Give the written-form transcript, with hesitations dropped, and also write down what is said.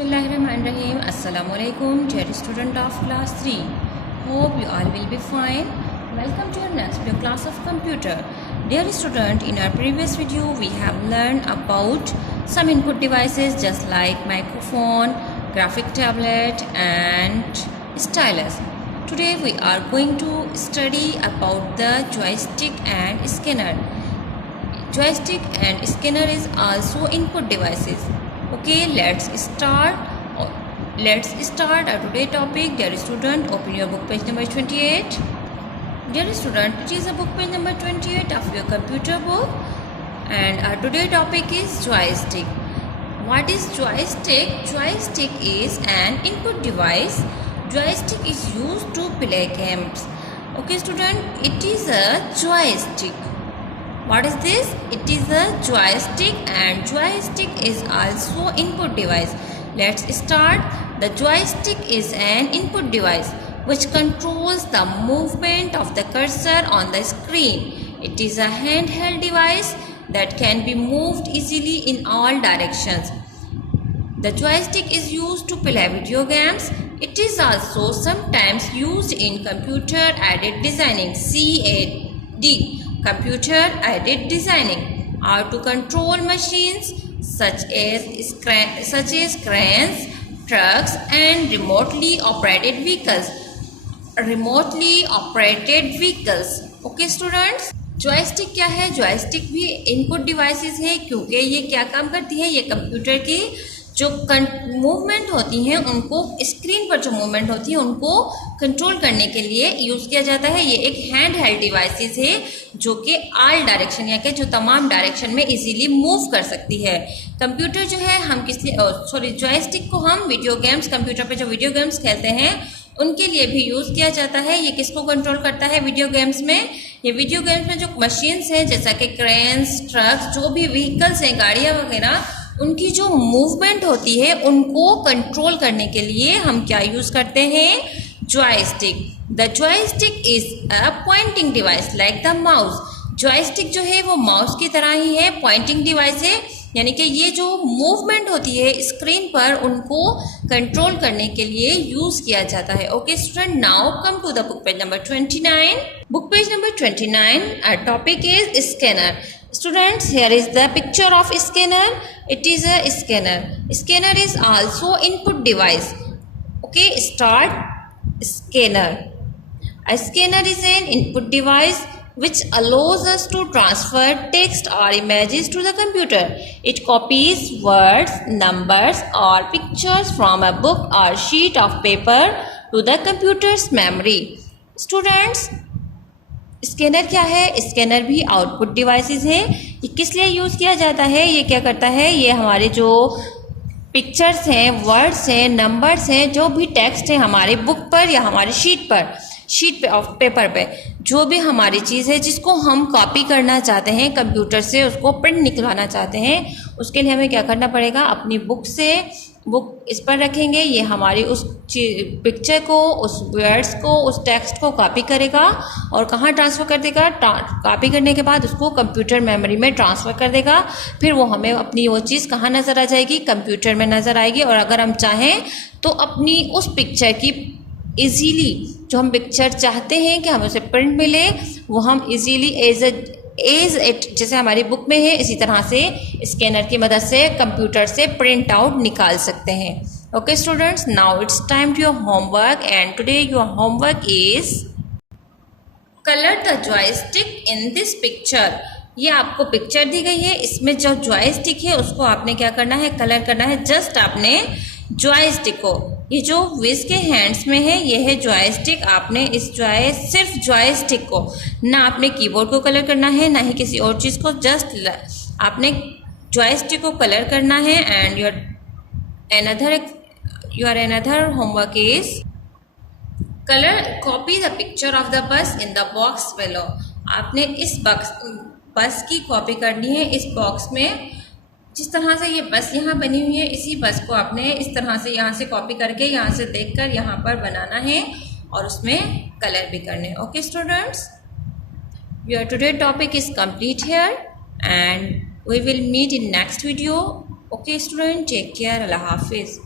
Bismillahirrahmanirrahim. Assalamu alaikum, dear student of class 3. Hope you all will be fine. Welcome to your next video class of computer. Dear student, in our previous video we have learned about some input devices just like microphone, graphic tablet and stylus. Today we are going to study about the joystick and scanner. Joystick and scanner is also input devices. Okay, let's start our today topic. Dear student, open your book page number 28. Dear student, it is a book page number 28 of your computer book, and our today topic is joystick. What is joystick? Joystick is an input device. Joystick is used to play games. Okay student, it is a joystick. What is this? It is a joystick, and joystick is also input device. Let's start. The joystick is an input device which controls the movement of the cursor on the screen. It is a handheld device that can be moved easily in all directions. The joystick is used to play video games. It is also sometimes used in computer-aided designing (CAD). Computer-aided designing are to control machines such as cranes, trucks and remotely operated vehicles. Okay students, joystick क्या है? joystick भी input devices है, क्योंकि ये क्या काम करती है? ये कंप्यूटर की जो मूवमेंट होती हैं उनको, स्क्रीन पर जो मूवमेंट होती है उनको कंट्रोल करने के लिए यूज़ किया जाता है. ये एक हैंड हेल्ड डिवाइसेस है जो कि ऑल डायरेक्शन या कि जो तमाम डायरेक्शन में इजीली मूव कर सकती है. कंप्यूटर जो है हम जॉयस्टिक को हम वीडियो गेम्स, कंप्यूटर पे जो वीडियो गेम्स खेलते हैं उनके लिए भी यूज़ किया जाता है. ये किसको कंट्रोल करता है वीडियो गेम्स में? ये वीडियो गेम्स में जो मशीन्स हैं जैसा कि क्रेन्स, ट्रक्स, जो भी व्हीकल्स हैं, गाड़ियाँ वगैरह, उनकी जो मूवमेंट होती है उनको कंट्रोल करने के लिए हम क्या यूज़ करते हैं? Joystick. The joystick is a pointing device like the mouse. Joystick जो है वो माउस की तरह ही है, पॉइंटिंग डिवाइस है, यानी कि ये जो मूवमेंट होती है स्क्रीन पर उनको कंट्रोल करने के लिए यूज़ किया जाता है. Okay student, now come to the book page number 29. Book page number 29, our topic is scanner. Students, here is the picture of scanner. It is a scanner. Scanner is also input device. Okay, start. Scanner. A scanner is an input device which allows us to transfer text or images to the computer. It copies words, numbers or pictures from a book or sheet of paper to the computer's memory. Students, scanner क्या है? Scanner भी output devices है. ये किस लिए use किया जाता है? ये क्या करता है? ये हमारे जो पिक्चर्स हैं, वर्ड्स हैं, नंबर्स हैं, जो भी टेक्स्ट है हमारे बुक पर या हमारे शीट पे ऑफ पेपर पे, जो भी हमारी चीज़ है जिसको हम कॉपी करना चाहते हैं कंप्यूटर से, उसको प्रिंट निकलवाना चाहते हैं, उसके लिए हमें क्या करना पड़ेगा? अपनी बुक इस पर रखेंगे. ये हमारी उस पिक्चर को, उस वर्ड्स को, उस टेक्स्ट को कॉपी करेगा और कहाँ ट्रांसफ़र कर देगा? कॉपी करने के बाद उसको कंप्यूटर मेमोरी में ट्रांसफ़र कर देगा. फिर वो हमें अपनी वो चीज़ कहाँ नज़र आ जाएगी? कंप्यूटर में नज़र आएगी. और अगर हम चाहें तो अपनी उस पिक्चर की ईजीली, जो हम पिक्चर चाहते हैं कि हमें उसे प्रिंट मिले, वो हम ईजीली एज इट जैसे हमारी बुक में है इसी तरह से स्कैनर की मदद से कंप्यूटर से प्रिंट आउट निकाल सकते हैं. Okay students, now it's time to your homework, and today your homework is colour the joystick in this picture. ये आपको पिक्चर दी गई है, इसमें जो जॉयस्टिक है उसको आपने क्या करना है? कलर करना है. जस्ट आपने जॉयस्टिक को, ये जो विज के हैंड्स में है ये है जॉयस्टिक, आपने सिर्फ जॉयस्टिक को, ना आपने कीबोर्ड को कलर करना है ना ही किसी और चीज़ को, जस्ट आपने जॉयस्टिक को कलर करना है. And your another homework is copy the picture of the bus in the box below. आपने इस बस की कॉपी करनी है. इस बॉक्स में जिस तरह से ये बस यहाँ बनी हुई है, इसी बस को आपने इस तरह से यहाँ से कॉपी करके, यहाँ से देखकर यहाँ पर बनाना है और उसमें कलर भी करने. Okay students, your today topic is complete here and we will meet in next video. Okay student, take care. Allah Hafiz.